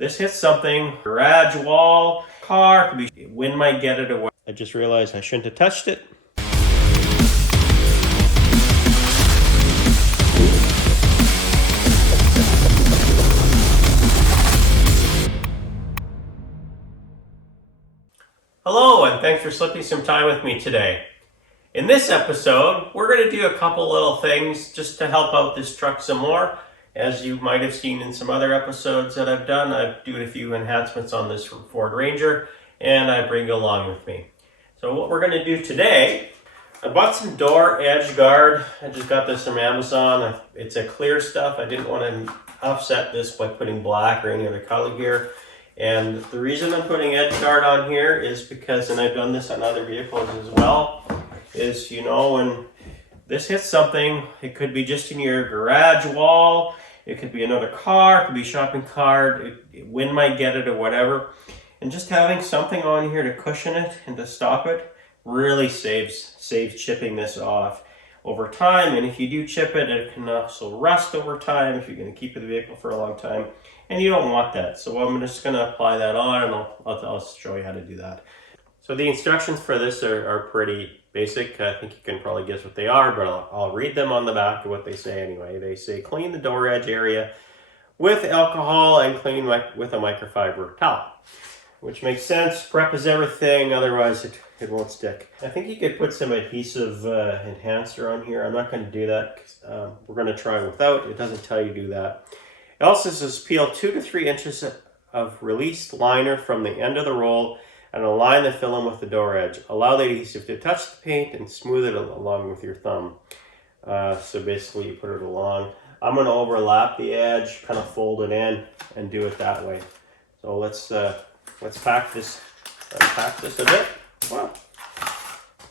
this hits something, garage wall, car, wind might get it away. I just realized I shouldn't have touched it. Hello, and thanks for slipping some time with me today. In this episode, we're going to do a couple little things just to help out this truck some more. As you might have seen in some other episodes that I've done, I've done a few enhancements on this Ford Ranger, and I bring you along with me. So what we're going to do today, I bought some door edge guard. I just got this from Amazon. It's a clear stuff. I didn't want to offset this by putting black or any other color here. And the reason I'm putting edge guard on here is because, and I've done this on other vehicles as well, is, you know, when this hits something, it could be just in your garage wall, it could be another car, it could be a shopping cart, wind might get it or whatever. And just having something on here to cushion it and to stop it really saves chipping this off over time. And if you do chip it, it can also rust over time if you're going to keep the vehicle for a long time. And you don't want that. So I'm just going to apply that on, and I'll show you how to do that. So the instructions for this are pretty basic. I think you can probably guess what they are, but I'll read them on the back of what they say anyway. They say clean the door edge area with alcohol and clean with a microfiber towel, which makes sense. Prep is everything, otherwise it won't stick. I think you could put some adhesive enhancer on here. I'm not going to do that. We're going to try without. It doesn't tell you to do that. It also says peel 2 to 3 inches of released liner from the end of the roll and align the film with the door edge. Allow the adhesive to touch the paint and smooth it along with your thumb. So basically you put it along. I'm going to overlap the edge, kind of fold it in, and do it that way. So let's unpack this a bit. Wow.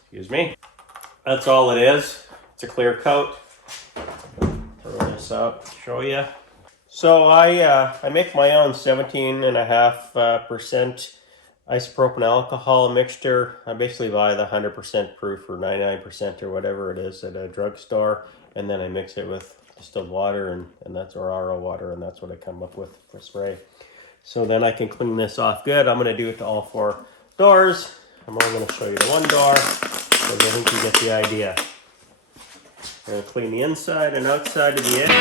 Excuse me. That's all it is. It's a clear coat. Throw this out, show you. So I make my own 17.5% isopropyl alcohol mixture. I basically buy the 100% proof or 99% or whatever it is at a drugstore, and then I mix it with distilled water, and that's our RO water, and that's what I come up with for spray. So then I can clean this off good. I'm going to do it to all 4 doors. I'm only going to show you the one door, because I think you get the idea. I'm going to clean the inside and outside of the edge.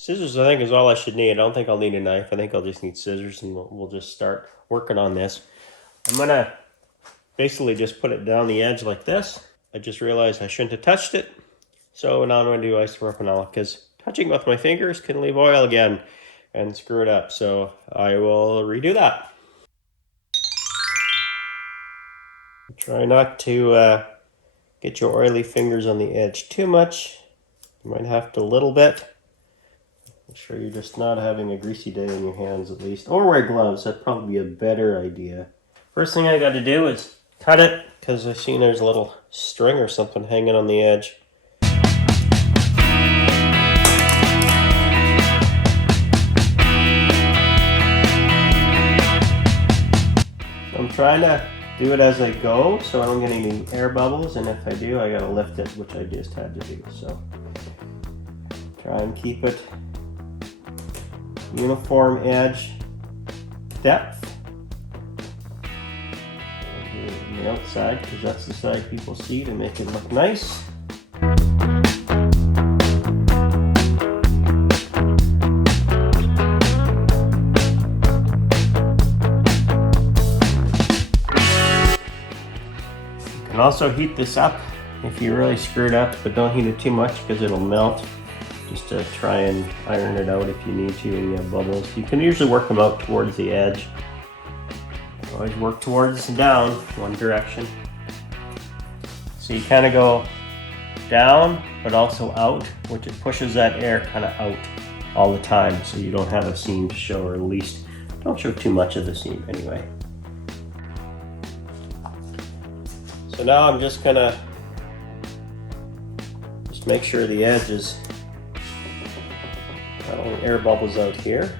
Scissors, I think, is all I should need. I don't think I'll need a knife. I think I'll just need scissors, and we'll just start working on this. I'm going to basically just put it down the edge like this. I just realized I shouldn't have touched it. So now I'm going to do isopropyl, because touching with my fingers can leave oil again and screw it up. So I will redo that. Try not to get your oily fingers on the edge too much. You might have to a little bit. Make sure you're just not having a greasy day in your hands at least. Or wear gloves, that'd probably be a better idea. First thing I got to do is cut it, because I've seen there's a little string or something hanging on the edge. I'm trying to do it as I go so I don't get any air bubbles, and if I do, I gotta lift it, which I just had to do. So try and keep it uniform edge depth. I'll do it on the outside, because that's the side people see, to make it look nice. You can also heat this up if you really screw it up, but don't heat it too much because it'll melt. Just to try and iron it out if you need to and you have bubbles. You can usually work them out towards the edge. Always work towards and down, one direction. So you kind of go down, but also out, which it pushes that air kind of out all the time, so you don't have a seam to show, or at least don't show too much of the seam anyway. So now I'm just gonna make sure the edge is got all the air bubbles out here.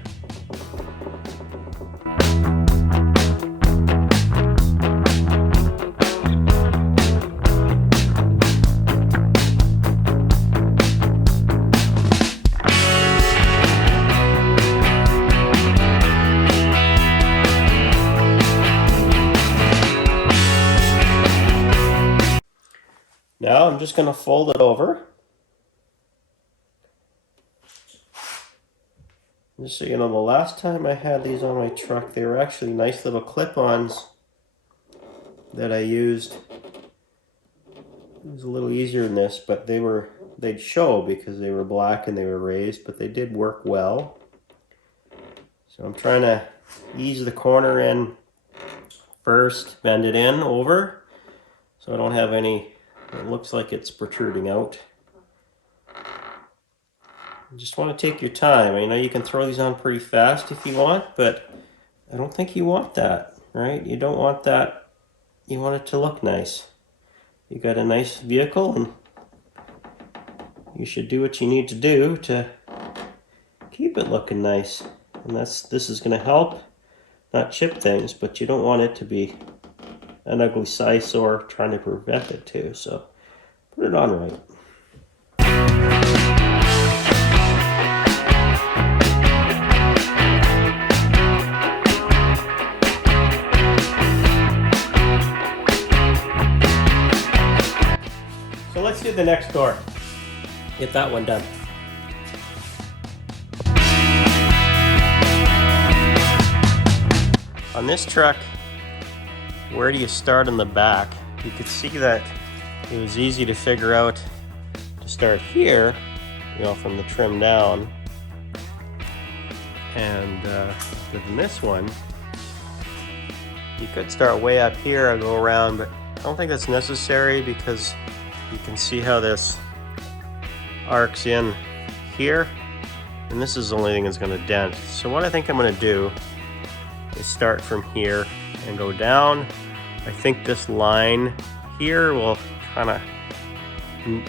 just going to fold it over. Just so you know, the last time I had these on my truck, they were actually nice little clip-ons that I used. It was a little easier than this, but they'd show because they were black and they were raised, but they did work well. So I'm trying to ease the corner in first, bend it in over, so I don't have any, it looks like it's protruding out. You just want to take your time. I know you can throw these on pretty fast if you want, but I don't think you want that, right? You don't want that. You want it to look nice. You got a nice vehicle, and you should do what you need to do to keep it looking nice. And this is going to help not chip things, but you don't want it to be an ugly size or trying to prevent it to. So put it on right. So let's do the next door. Get that one done. On this truck, where do you start in the back? You could see that it was easy to figure out to start here, you know, from the trim down. And with this one, you could start way up here and go around, but I don't think that's necessary because you can see how this arcs in here, and this is the only thing that's going to dent. So what I think I'm going to do is start from here and go down. I think this line here will kind of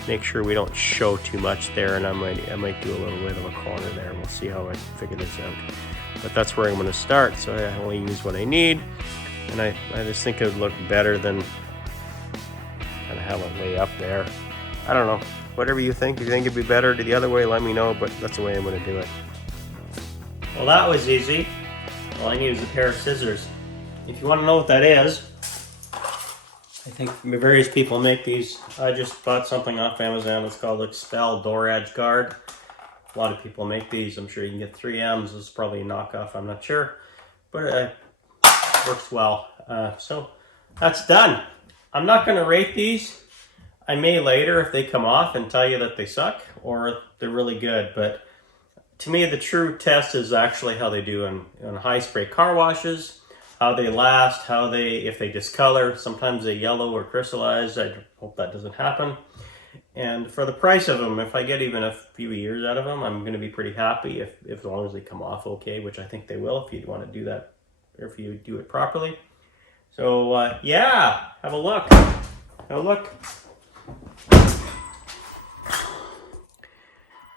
make sure we don't show too much there, and I might do a little bit of a corner there. We'll see how I figure this out. But that's where I'm going to start, so I only use what I need, and I just think it would look better than kind of have it way up there. I don't know. Whatever you think. If you think it'd be better to the other way, let me know, but that's the way I'm going to do it. Well, that was easy. All I need is a pair of scissors. If you want to know what that is, I think various people make these. I just bought something off Amazon. It's called Expel Door Edge Guard. A lot of people make these. I'm sure you can get 3Ms. This is probably a knockoff. I'm not sure. But it works well. So that's done. I'm not going to rate these. I may later, if they come off, and tell you that they suck or they're really good. But to me, the true test is actually how they do in high spray car washes, how they last, if they discolor. Sometimes they yellow or crystallize. I hope that doesn't happen. And for the price of them, if I get even a few years out of them, I'm going to be pretty happy if as long as they come off okay, which I think they will if you want to do that, or if you do it properly. So yeah, have a look. Have a look.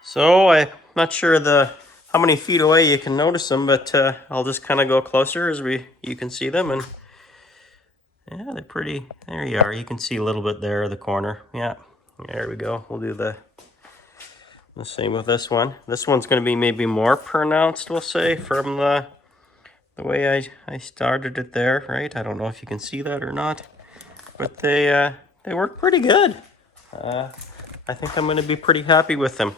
So I'm not sure how many feet away you can notice them, but I'll just kind of go closer as you can see them, and yeah, they're pretty. There you are. You can see a little bit there, the corner. Yeah, there we go. We'll do the same with this one. This one's going to be maybe more pronounced, we'll say, from the way I started it there, right? I don't know if you can see that or not, but they work pretty good. I think I'm going to be pretty happy with them.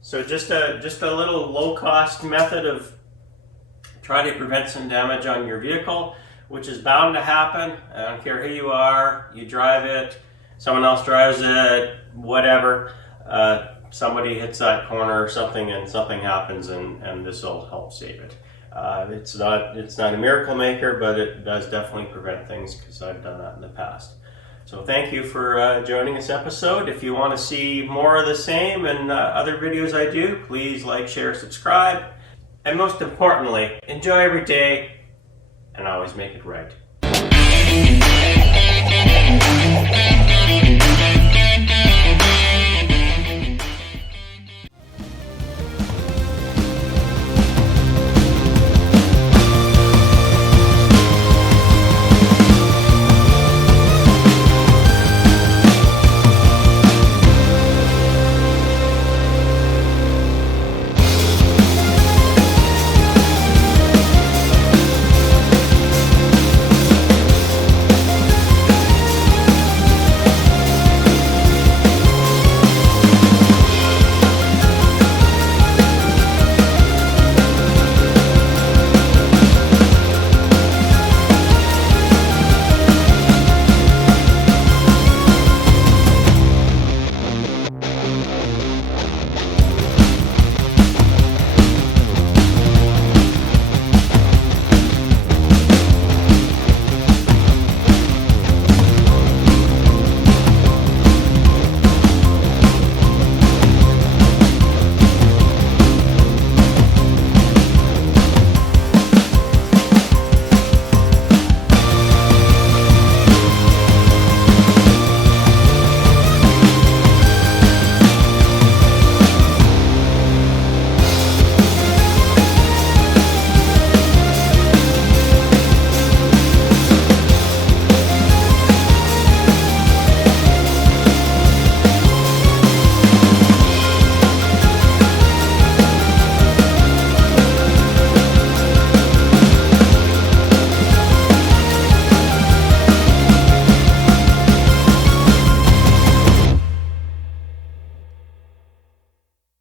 So just a little low-cost method of trying to prevent some damage on your vehicle, which is bound to happen. I don't care who you are, you drive it, someone else drives it, whatever. Somebody hits that corner or something, and something happens, and this will help save it. It's not a miracle maker, but it does definitely prevent things, because I've done that in the past. So thank you for joining this episode. If you want to see more of the same and other videos I do, please like, share, subscribe. And most importantly, enjoy every day and always make it right.